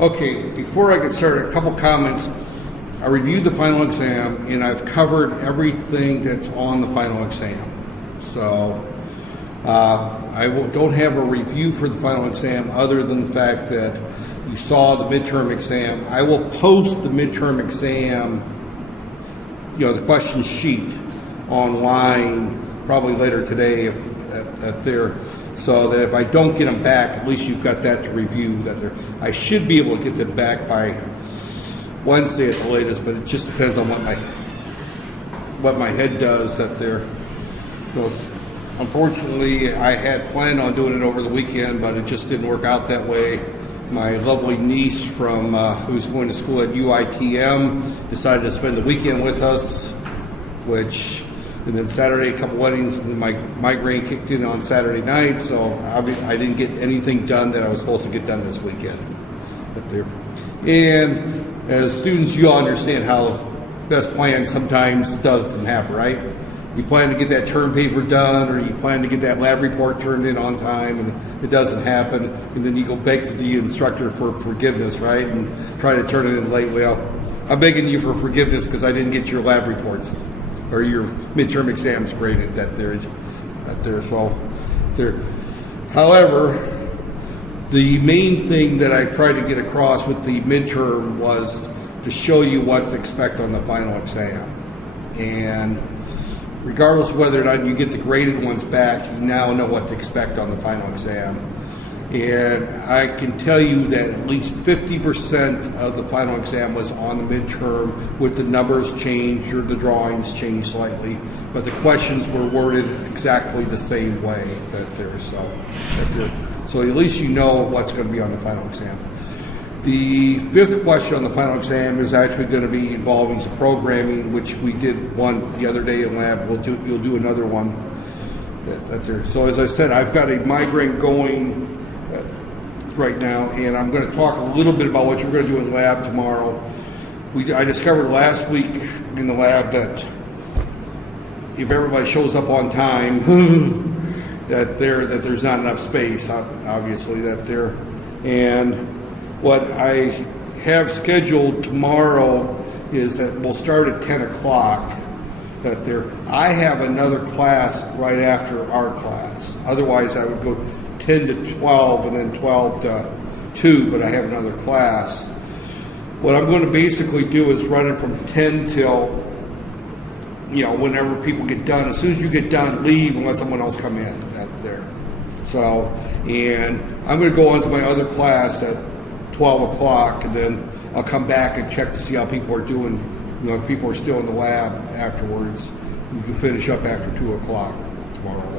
Okay, before I get started, a couple comments. I reviewed the final exam and I've covered everything that's on the final exam. So don't have a review for the final exam other than the fact that you saw the midterm exam. I will post the midterm exam, the question sheet online probably later today so that if I don't get them back, at least you've got that to review. I should be able to get them back by Wednesday at the latest, but it just depends on what my head does. Unfortunately, I had planned on doing it over the weekend, but it just didn't work out that way. My lovely niece who's going to school at UITM decided to spend the weekend with us, and then Saturday, a couple weddings, and then my migraine kicked in on Saturday night, so I didn't get anything done that I was supposed to get done this weekend. And as students, you all understand how best plan sometimes doesn't happen, right? You plan to get that term paper done, or you plan to get that lab report turned in on time, and it doesn't happen, and then you go beg for the instructor for forgiveness, right? And try to turn it in late. Well, I'm begging you for forgiveness because I didn't get your lab reports or your midterm exams graded However, the main thing that I tried to get across with the midterm was to show you what to expect on the final exam. And regardless of whether or not you get the graded ones back, you now know what to expect on the final exam. And I can tell you that at least 50% of the final exam was on the midterm with the numbers changed or the drawings changed slightly, but the questions were worded exactly the same way so at least you know what's going to be on the final exam. The fifth question on the final exam is actually going to be involving some programming, which we did one the other day in lab. You'll do another one. So as I said, I've got a migraine going right now, and I'm going to talk a little bit about what you're going to do in lab tomorrow. I discovered last week in the lab that if everybody shows up on time, that there's not enough space, obviously, and what I have scheduled tomorrow is that we'll start at 10 o'clock. I have another class right after our class. Otherwise, I would go 10 to 12 and then 12 to 2, but I have another class. What I'm going to basically do is run it from 10 till, whenever people get done. As soon as you get done, leave and let someone else come in So, and I'm going to go on to my other class at 12 o'clock, and then I'll come back and check to see how people are doing. If people are still in the lab afterwards, we can finish up after 2 o'clock tomorrow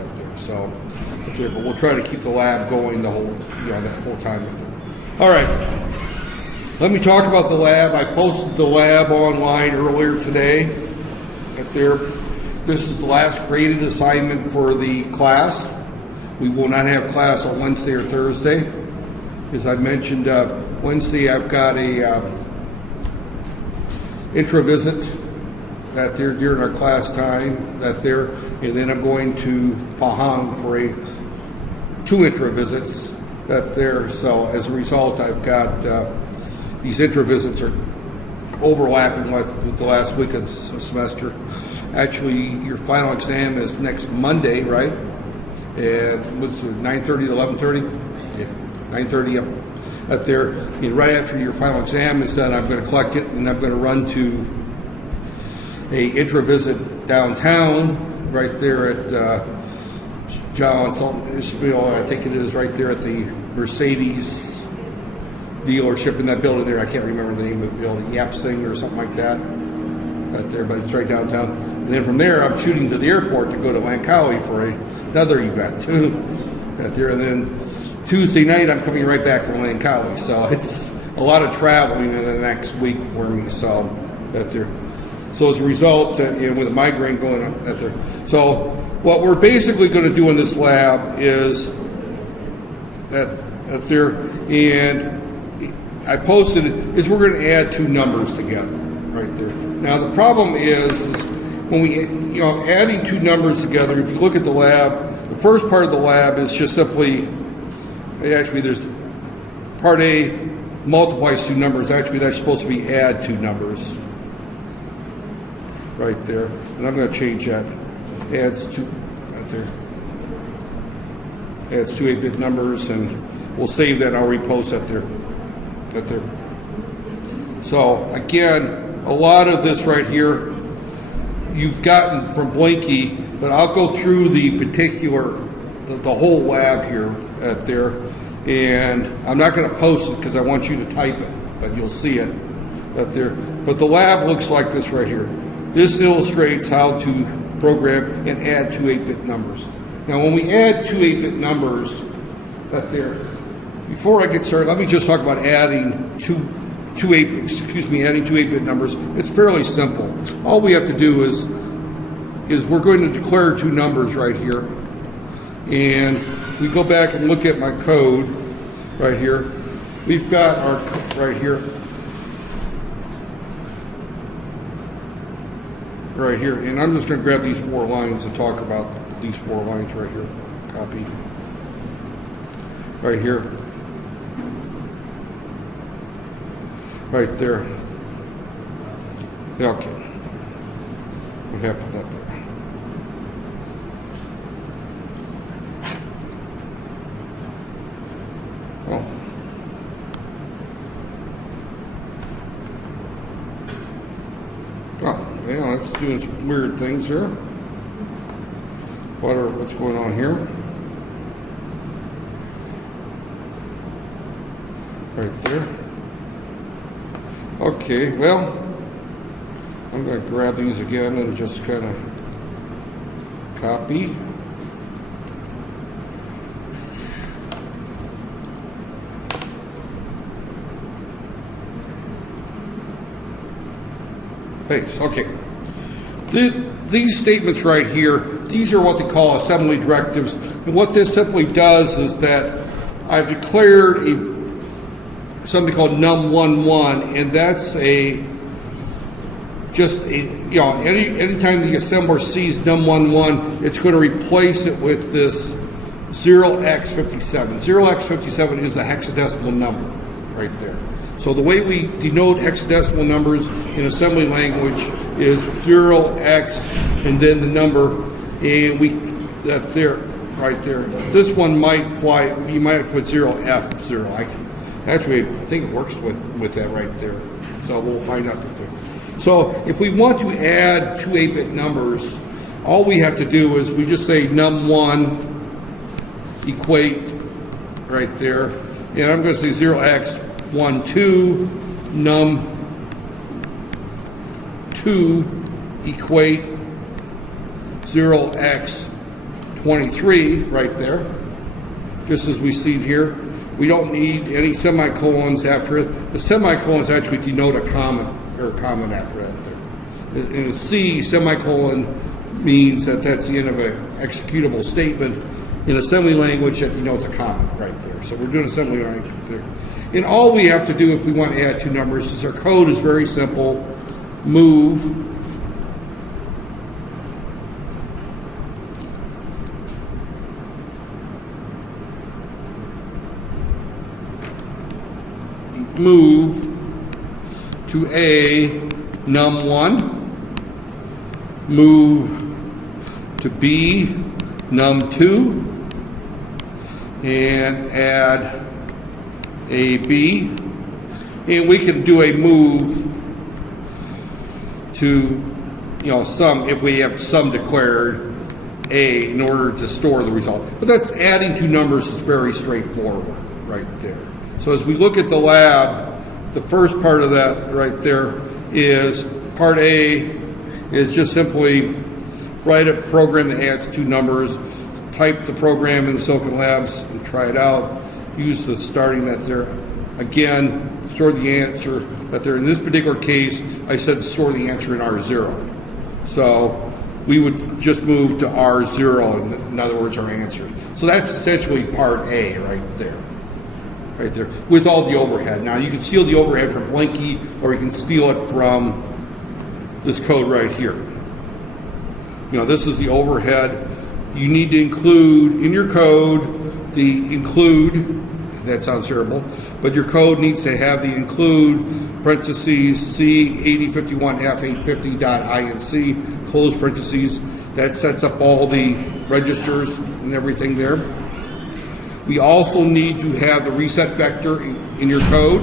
but we'll try to keep the lab going the whole, that whole time. All right. Let me talk about the lab. I posted the lab online earlier today. This is the last graded assignment for the class. We will not have class on Wednesday or Thursday. As I mentioned, Wednesday I've got a intra visit during our class time and then I'm going to Pahang for 2 intra visits So as a result, I've got these intra visits are overlapping with the last week of the semester. Actually, your final exam is next Monday, right? And what's it, 9:30 to 11:30? Yeah, 9:30 up there. And right after your final exam is done, I'm going to collect it and I'm going to run to a intra visit downtown, right there at John Sultan Ishmael, I think it is, right there at the Mercedes dealership in that building there. I can't remember the name of the building, Yapsing or something like that, right there, but it's right downtown. And then from there, I'm shooting to the airport to go to Langkawi for another event, right there. And then Tuesday night, I'm coming right back from Langkawi. So it's a lot of traveling in the next week for me. So that there. So as a result, with a migraine going on that there. So what we're basically going to do in this lab is that there, and I posted it, is we're going to add 2 numbers together right there. Now the problem is when we, adding 2 numbers together, if you look at the lab, the first part of the lab is just simply, actually there's part A multiplies two numbers. Actually, that's supposed to be add two numbers. Right there. And I'm going to change that. Adds two, right there. Adds two 8-bit numbers, and we'll save that and I'll repost that there. Right there. So, again, a lot of this right here you've gotten from Blinky, but I'll go through the particular, the whole lab here at there, and I'm not going to post it because I want you to type it, but you'll see it at there. But the lab looks like this right here. This illustrates how to program and add two 8-bit numbers. Now, when we add two 8-bit numbers at there, before I get started, let me just talk about adding adding two 8-bit numbers. It's fairly simple. All we have to do is we're going to declare two numbers right here, and we go back and look at my code right here. We've got our right here, and I'm just going to grab these 4 lines and talk about these 4 lines right here. Copy right here. Right there. Yeah, okay. We have to put that there. Oh. Oh, yeah, it's doing some weird things here. What's going on here? Right there. Okay, well, I'm going to grab these again and just kind of copy. Paste. Okay. These statements right here, these are what they call assembly directives. And what this simply does is that I've declared something called num11, and that's anytime the assembler sees num11, it's going to replace it with this 0x57. 0x57 is a hexadecimal number right there. So the way we denote hexadecimal numbers in assembly language is 0x and then the number, and that there, right there. This one might apply, you might have put 0f0. Actually, I think it works with that right there. So we'll find out that there. So if we want to add two 8-bit numbers, all we have to do is we just say num1 equate right there. And I'm going to say 0x12 num2 equate 0x23 right there. Just as we see here. We don't need any semicolons after it. The semicolons actually denote a comment after that there. In a C, semicolon means that that's the end of an executable statement. In assembly language, that denotes a comment right there. So we're doing assembly language there. And all we have to do if we want to add two numbers is our code is very simple. Move to A num1, move to B num2, and add a B, and we can do a move to sum if we have sum declared A in order to store the result. But that's adding two numbers is very straightforward right there. So as we look at the lab, the first part of that right there is part A is just simply write a program that adds two numbers, type the program in the Silicon Labs and try it out, use the starting that there. Again, store the answer that there. In this particular case, I said store the answer in R0. So we would just move to R0, in other words, our answer. So that's essentially part A right there. Right there, with all the overhead. Now you can steal the overhead from Blinky, or you can steal it from this code right here. This is the overhead. You need to include in your code the include. That sounds terrible, but your code needs to have the include parentheses C8051F850.inc close parentheses. That sets up all the registers and everything there. We also need to have the reset vector in your code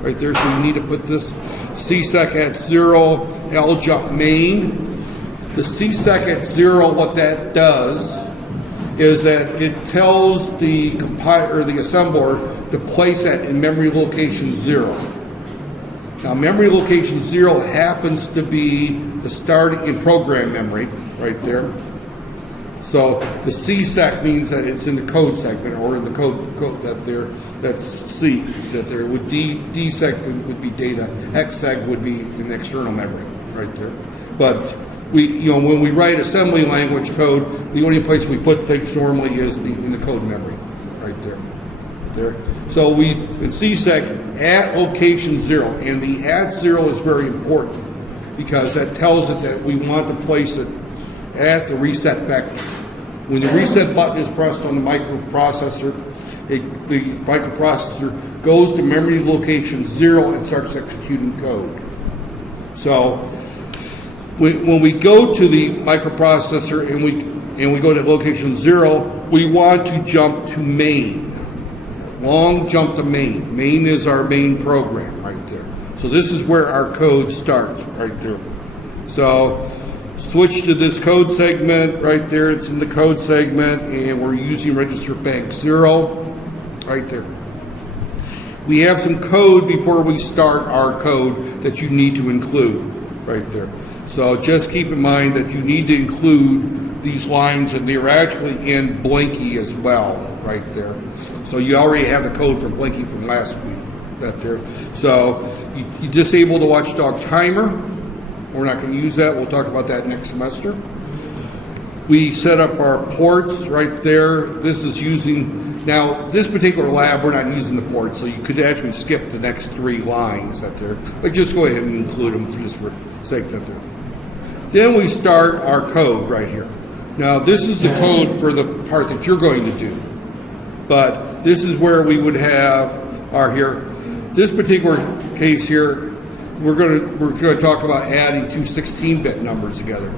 right there, so you need to put this csec at 0 ljump main. The csec at 0, what that does is that it tells the compiler or the assembler to place that in memory location 0. Now, memory location 0 happens to be the starting in program memory right there. So the csec means that it's in the code segment or in the code that there. That's C. That there would dseg would be data. Xseg would be an external memory right there. But when we write assembly language code, the only place we put things normally is in the code memory right there. So we in csec at location 0, and the at 0 is very important because that tells it that we want to place it at the reset vector. When the reset button is pressed on the microprocessor, the microprocessor goes to memory location 0 and starts executing code. So when we go to the microprocessor and we go to location 0, we want to jump to main. Long jump to main. Main is our main program right there. So this is where our code starts right there. So switch to this code segment right there. It's in the code segment, and we're using register bank 0 right there. We have some code before we start our code that you need to include right there. So just keep in mind that you need to include these lines, and they're actually in Blinky as well right there. So you already have the code from Blinky from last week right there. So you disable the watchdog timer. We're not going to use that. We'll talk about that next semester. We set up our ports right there. This is using, now this particular lab, we're not using the ports, so you could actually skip the next 3 lines right there. But just go ahead and include them just for sake of that. Then we start our code right here. Now this is the code for the part that you're going to do. But this is where we would have our here. This particular case here, we're going to talk about adding 2 16-bit numbers together.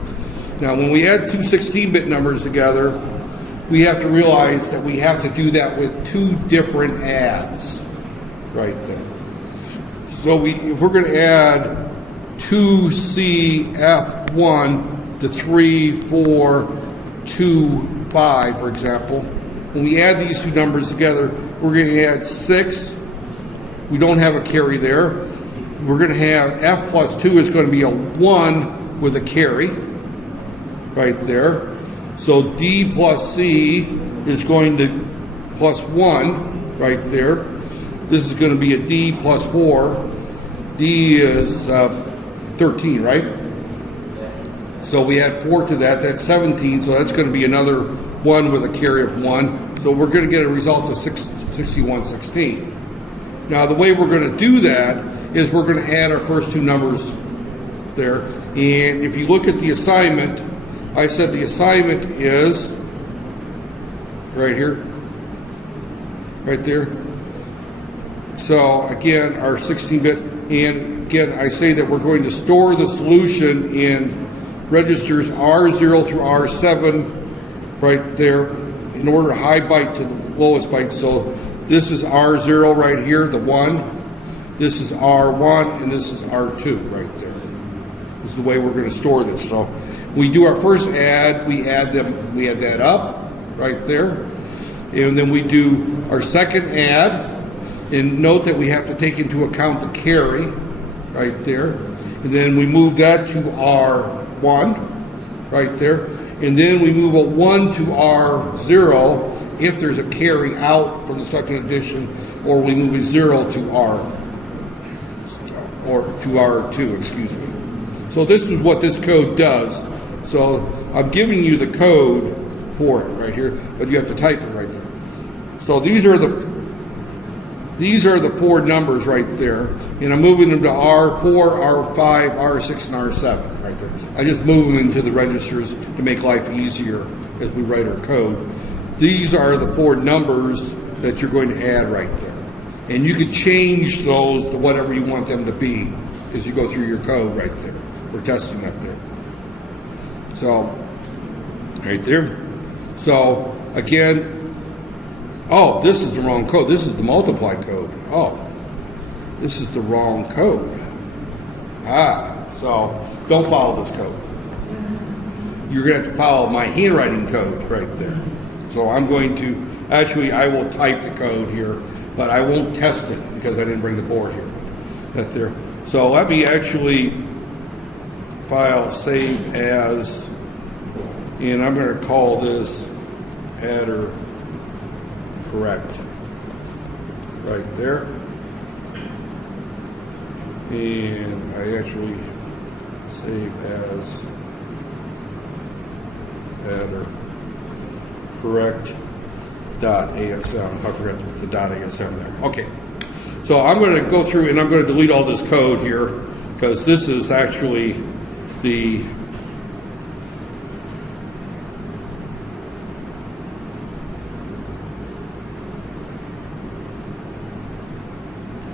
Now, when we add 2 16-bit numbers together, we have to realize that we have to do that with 2 different adds right there. So if we're going to add 2CF1 to 342 for example, when we add these 2 numbers together, we're going to add 6. We don't have a carry there. We're going to have F plus 2 is going to be a 1 with a carry right there. So D plus C is going to plus 1 right there. This is going to be a D plus 4. D is 13, right? So we add 4 to that. That's 17. So that's going to be another 1 with a carry of 1. So we're going to get a result of 6116. Now the way we're going to do that is we're going to add our first 2 numbers there. And if you look at the assignment, I said the assignment is right here, right there. So again, our 16-bit, and again, I say that we're going to store the solution in registers R0 through R7 right there in order to high byte to the lowest byte. So this is R0 right here, the 1. This is R1, and this is R2 right there. This is the way we're going to store this. So we do our first add, we add that up right there. And then we do our second add, and note that we have to take into account the carry right there. And then we move that to R1 right there. And then we move a 1 to R0 if there's a carry out from the second addition, or we move a 0 to R2, excuse me. So this is what this code does. So I'm giving you the code for it right here, but you have to type it right there. So these are the 4 numbers right there, and I'm moving them to R4, R5, R6, and R7 right there. I just move them into the registers to make life easier as we write our code. These are the 4 numbers that you're going to add right there. And you can change those to whatever you want them to be as you go through your code right there. We're testing that there. So, right there. So, again, oh, this is the wrong code. This is the multiply code. Oh, this is the wrong code. So don't follow this code. You're going to have to follow my handwriting code right there. So I'm going to, actually, I will type the code here, but I won't test it because I didn't bring the board here. Right there. So let me actually file save as, and I'm going to call this adder correct right there. And I actually save as adder correct .asm. I forgot the .asm there. Okay. So I'm going to go through and I'm going to delete all this code here because this is actually the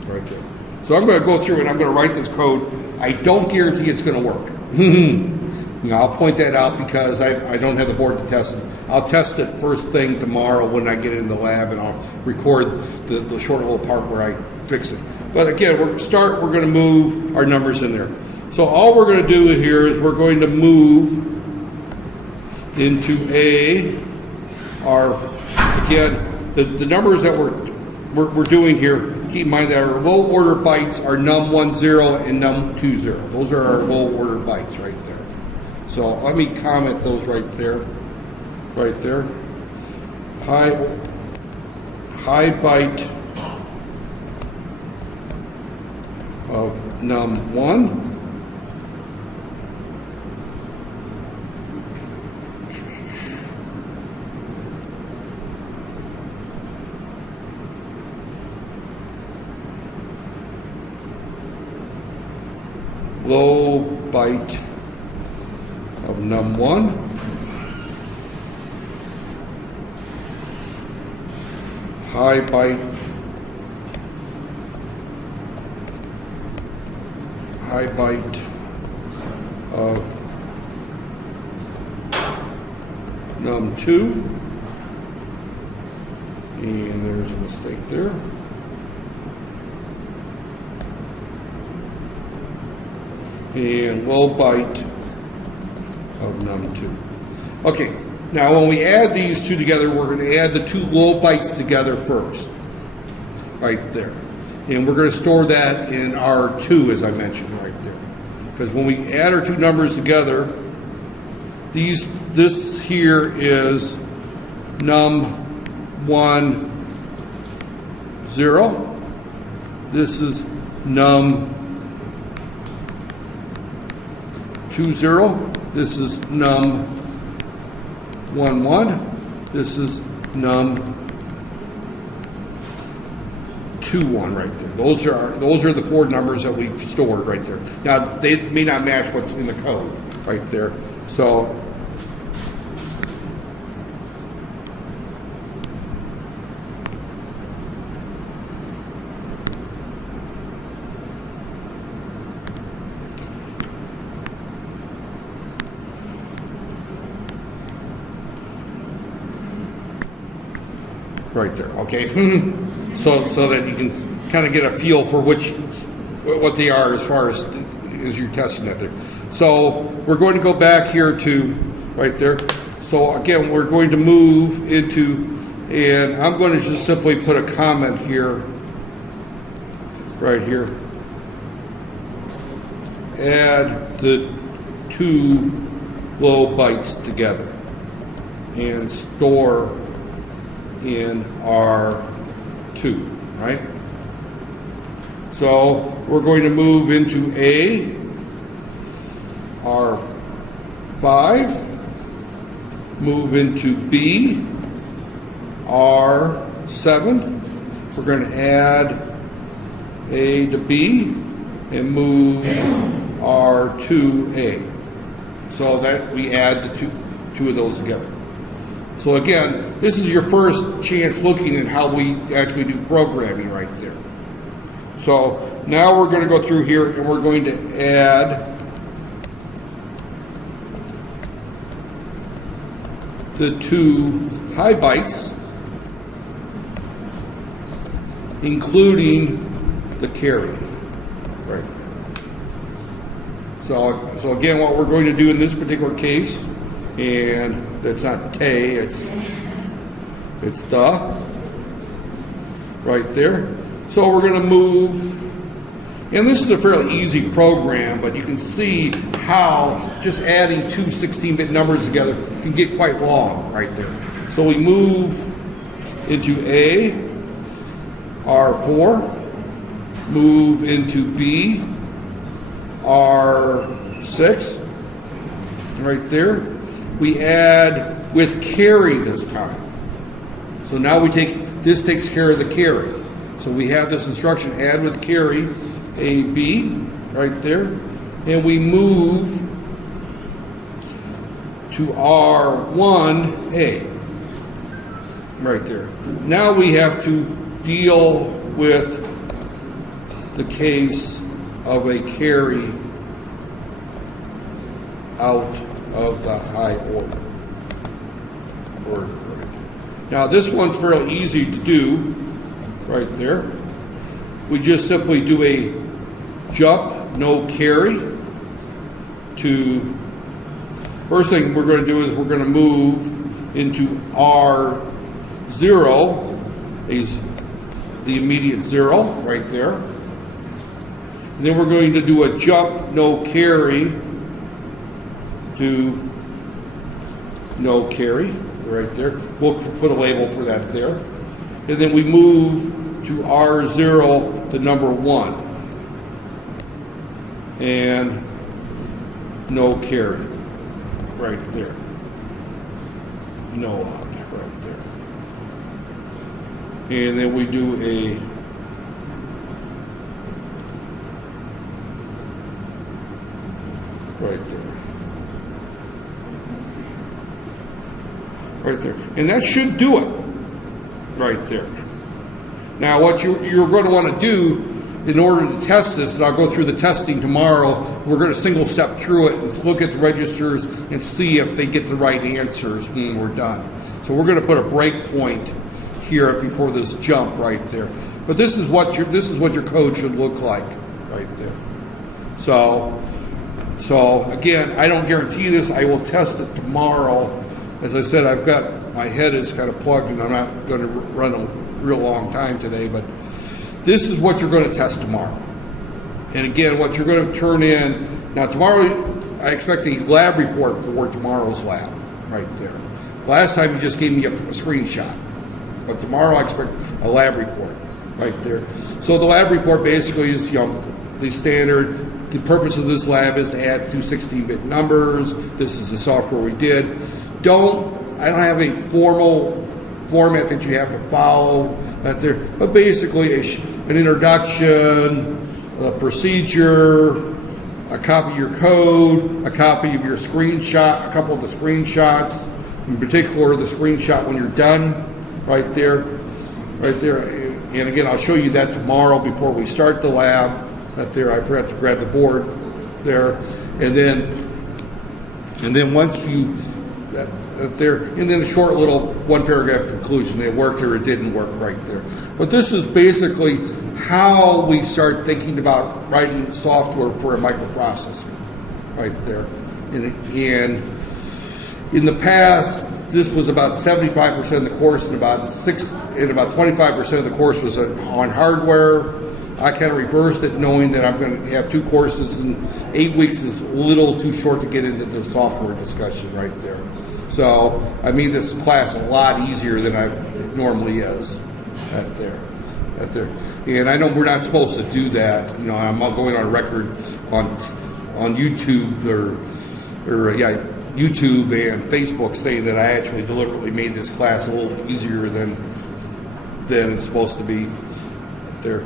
right there. So I'm going to go through and I'm going to write this code. I don't guarantee it's going to work. You know, I'll point that out because I don't have the board to test it. I'll test it first thing tomorrow when I get it in the lab, and I'll record the short little part where I fix it. But again, we're going to move our numbers in there. So all we're going to do here is we're going to move into again, the numbers that we're doing here, keep in mind that our low order bytes are num10 and num20. Those are our low order bytes right there. So let me comment those right there. Right there. High byte of num1. Low byte of num1. High byte of num2, and there's a mistake there. And low byte of num2. Okay. Now, when we add these two together, we're going to add the two low bytes together first, right there. And we're going to store that in R2, as I mentioned, right there. Because when we add our two numbers together, this here is num10. This is num20. This is num11. This is num21 right there. Those are the four numbers that we've stored right there. Now they may not match what's in the code right there. So right there, okay? so that you can kind of get a feel for what they are as far as you're testing that there. So we're going to go back here to right there. So again, we're going to move into, and I'm going to just simply put a comment here, right here. Add the two low bytes together and store in R2, right? So we're going to move into R5, move into B, R7. We're going to add A to B and move R2A. So that we add the two of those together. So again, this is your first chance looking at how we actually do programming right there. So now we're going to go through here and we're going to add the 2 high bytes, including the carry. Right. So again, what we're going to do in this particular case, and that's not tay, it's the, right there. So we're going to move, and this is a fairly easy program, but you can see how just adding 2 16-bit numbers together can get quite long right there. So we move into A, R4, move into B, R6, right there. We add with carry this time. So now this takes care of the carry. So we have this instruction, add with carry, A, B, right there. And we move to R1A, right there. Now we have to deal with the case of a carry out of the high order. Now this one's fairly easy to do, right there. We just simply do a jump, no carry, to, first thing we're going to do is we're going to move into R0, is the immediate 0, right there. And then we're going to do a jump, no carry, to no carry, right there. We'll put a label for that there. And then we move to R0, the number 1. And no carry, right there. No out, right there. And then we do a right there. Right there. And that should do it. Right there. Now what you're going to want to do in order to test this, and I'll go through the testing tomorrow, we're going to single step through it and look at the registers and see if they get the right answers when we're done. So we're going to put a break point here before this jump right there. But this is what your code should look like right there. So again, I don't guarantee this. I will test it tomorrow. As I said, my head is kind of plugged and I'm not going to run a real long time today, but this is what you're going to test tomorrow. And again, what you're going to turn in, now tomorrow, I expect a lab report for tomorrow's lab, right there. Last time you just gave me a screenshot, but tomorrow I expect a lab report, right there. So the lab report basically is, the standard, the purpose of this lab is to add 2 16-bit numbers. This is the software we did. I don't have a formal format that you have to follow out there, but basically an introduction, a procedure, a copy of your code, a copy of your screenshot, a couple of the screenshots, in particular the screenshot when you're done, right there. And again, I'll show you that tomorrow before we start the lab. Right there, I forgot to grab the board there, and then once you there, and then a short little 1-paragraph conclusion. It worked or it didn't work, right there. But this is basically how we start thinking about writing software for a microprocessor, right there. And in the past, this was about 75% of the course, and about 25% of the course was on hardware. I kind of reversed it, knowing that I'm going to have 2 courses, and 8 weeks is a little too short to get into the software discussion right there. So I made this class a lot easier than it normally is. Right there. And I know we're not supposed to do that. I'm going on record on YouTube YouTube and Facebook saying that I actually deliberately made this class a little easier than it's supposed to be there.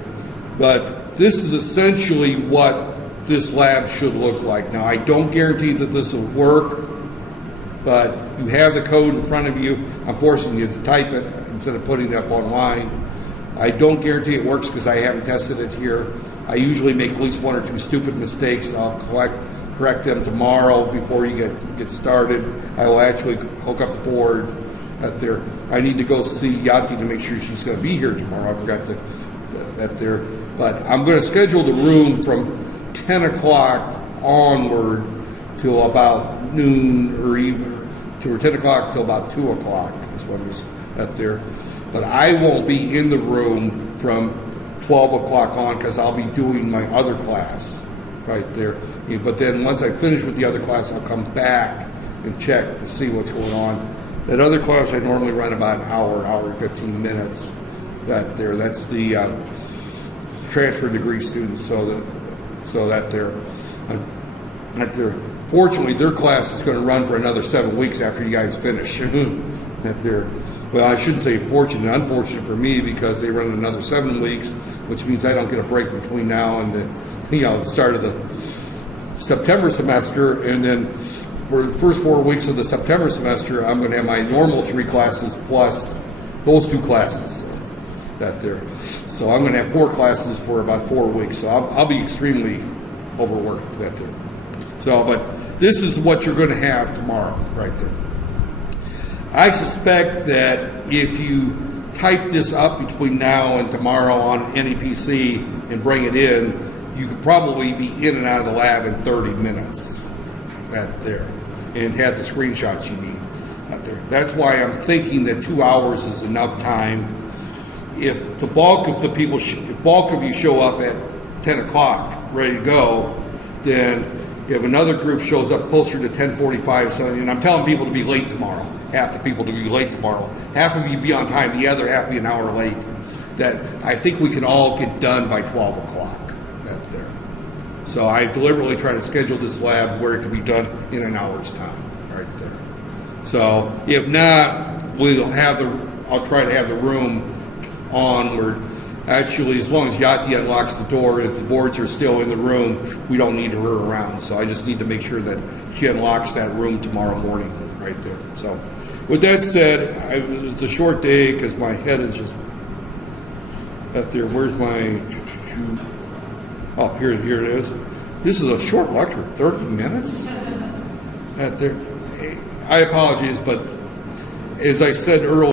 But this is essentially what this lab should look like. Now, I don't guarantee that this will work, but you have the code in front of you. I'm forcing you to type it instead of putting it up online. I don't guarantee it works because I haven't tested it here. I usually make at least one or two stupid mistakes. I'll correct them tomorrow before you get started. I will actually hook up the board at there. I need to go see Yati to make sure she's going to be here tomorrow. I forgot to that there. But I'm going to schedule the room from 10 o'clock onward till about noon or even to 10 o'clock till about 2 o'clock is what is at there. But I won't be in the room from 12 o'clock on because I'll be doing my other class right there. But then once I finish with the other class, I'll come back and check to see what's going on. That other class I normally run about an hour and 15 minutes. That's the transfer degree students. Fortunately, their class is going to run for another 7 weeks after you guys finish. Well, I shouldn't say fortunate, unfortunate for me because they run another 7 weeks, which means I don't get a break between now and the start of the September semester. And then for the first 4 weeks of the September semester, I'm going to have my normal 3 classes plus those 2 classes So I'm going to have 4 classes for about 4 weeks. So I'll be extremely overworked but this is what you're going to have tomorrow right there. I suspect that if you type this up between now and tomorrow on any PC and bring it in, you could probably be in and out of the lab in 30 minutes and have the screenshots you need there. That's why I'm thinking that 2 hours is enough time. If the bulk of the people, bulk of you show up at 10 o'clock ready to go, then if another group shows up closer to 10:45, and I'm telling people to be late tomorrow, half the people to be late tomorrow, half of you be on time, the other half be an hour late, that I think we can all get done by 12 o'clock So I deliberately try to schedule this lab where it can be done in an hour's time right there. So if not, I'll try to have the room on where actually, as long as Yati unlocks the door, if the boards are still in the room, we don't need her around. So I just need to make sure that she unlocks that room tomorrow morning right there. So with that said, it's a short day because my head is just up there. Where's my... Oh, here it is. This is a short lecture, 30 minutes? I apologize, but as I said earlier,